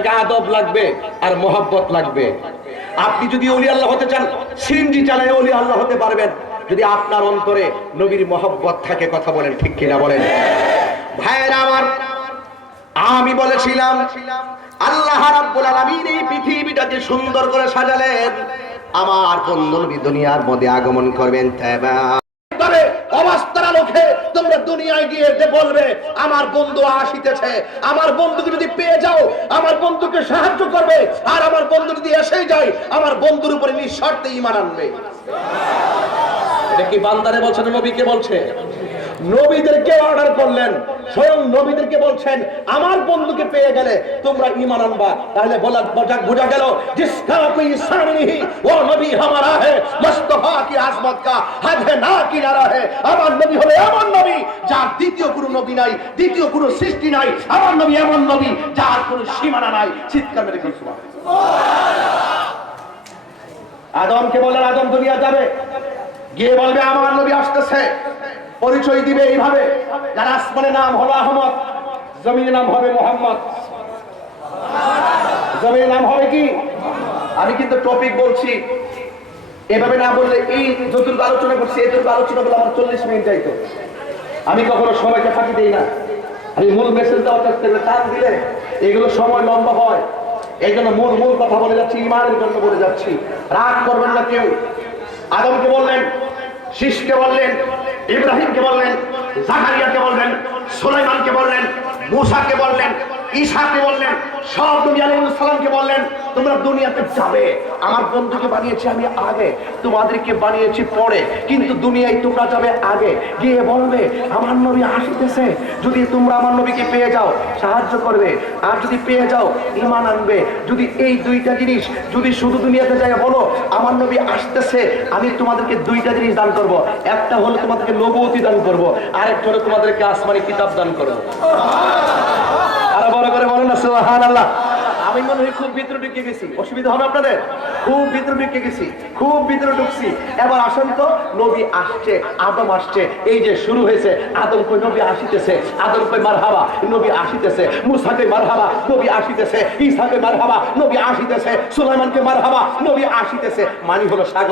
আপনাকে আদব লাগবে আর মোহাব্বত লাগবে। আপনি যদি অলি আল্লাহ হতে চান সিনজি চালায় অলি আল্লাহ হতে পারবেন। যদি আপনার অন্তরে নবীর মোহাব্বত থাকে, কথা বলেন, ঠিক কিনা বলেন? ভাইয়েরা আমার, আমি বলেছিলাম, আল্লাহ এই পৃথিবীটাকে সুন্দর করে সাজালেন। আমার বন্ধু নবী দুনিয়ার মধ্যে আগমন করবেন, তবে। তোমরা দুনিয়ায় গিয়ে যে বলবে আমার বন্ধু আসিতেছে আমার বন্ধুকে যদি পেয়ে যাও আমার বন্ধুকে সাহায্য করবে আর আমার বন্ধু যদি এসেই যায় আমার বন্ধুর উপরে নিঃস্বার্থে ইমান আনবে। এটা কি বান্দারে বলছেন নবীকে বলছে? নবীদেরকে অর্ডার করলেন। স্বয়ং নবীদেরকে বলছেন, আমার বন্ধুকে পেয়ে গেলে তোমরা ইমান আনবা। তাহলে বলা বোঝা গেল জিসকা কোই ও নবী হামারা হে, মুস্তাফা কি আজমত কা হে আমার নবী এমন নবী যার দ্বিতীয় কোনো নবী নাই, দ্বিতীয় কোনো সৃষ্টি নাই। আমার নবী এমন নবী যার কোনো সীমানা নাই। চিৎকার মেরে আদমকে বললেন আদম দুনিয়া যাবে। গিয়ে বলবে, আমার নবী আসতেছে। পরিচয় দিবে এইভাবে। যার আসমানের নাম হলো আহমদ, জমিনের নাম হবে মোহাম্মদ। জমিনের নাম হবে কি? আমি কিন্তু টপিক বলছি। এভাবে না বললে এই যতটুকু আলোচনা করছি, এতটুকু আলোচনা করলে আমার চল্লিশ মিনিট যাইতো। আমি কখনো সময়কে ফাঁকি দিই না। আমি মূল মেসেজ দেওয়ার চেষ্টা টান দিলে এগুলো সময় লম্বা হয়। এই জন্য মূল মূল কথা বলে যাচ্ছি, ইমানের জন্য বলে যাচ্ছি। রাগ করবেন না কেউ। আদমকে বললেন শীষকে বললেন ইব্রাহিমকে বললেন জাকারিয়াকে বললেন সুলাইমানকে বললেন মুসাকে বললেন ঈশাকে বললেন, সব নবী আলাইহিস সালামকে বললেন, তোমরা দুনিয়াতে যাবে। আমার বন্ধুকে বানিয়েছি আমি আগে, তোমাদেরকে বানিয়েছি পরে, কিন্তু দুনিয়ায় তোমরা যাবে আগে। গিয়ে বলবে, আমার নবী আসিতেছে। যদি তোমরা আমার নবীকে পেয়ে যাও, সাহায্য করবে। আর যদি পেয়ে যাও ইমান আনবে। যদি এই দুইটা জিনিস, যদি শুধু দুনিয়াতে যায় বলো, আমার নবী আসতেছে, আমি তোমাদেরকে দুইটা জিনিস দান করব। একটা হলো তোমাদেরকে নবতী দান করব, আরেকটা হলো তোমাদেরকে আসমানি কিতাব দান করব। করে বলেন না সুবহান আল্লাহ আমি মনে হয় খুব ভিতরে ঢুকে গেছি। অসুবিধা হবে আপনাদের? খুব ভিতরে ঢুকে গেছি। খুব ভিতরে ঢুকছি। এবার আসেন তো, নবী আসছে, আদম আসছে। এই যে শুরু হয়েছে, আদম কই নবী আসিতেছে? আদম কই মার নবী আসিতেছে। মুসাকে মার হাবা নবী আসিতেছে। মার হাবা নবী আসিতেছে। সুলাইমানকে মার নবী আসিতেছে। মানি হলো স্বাগত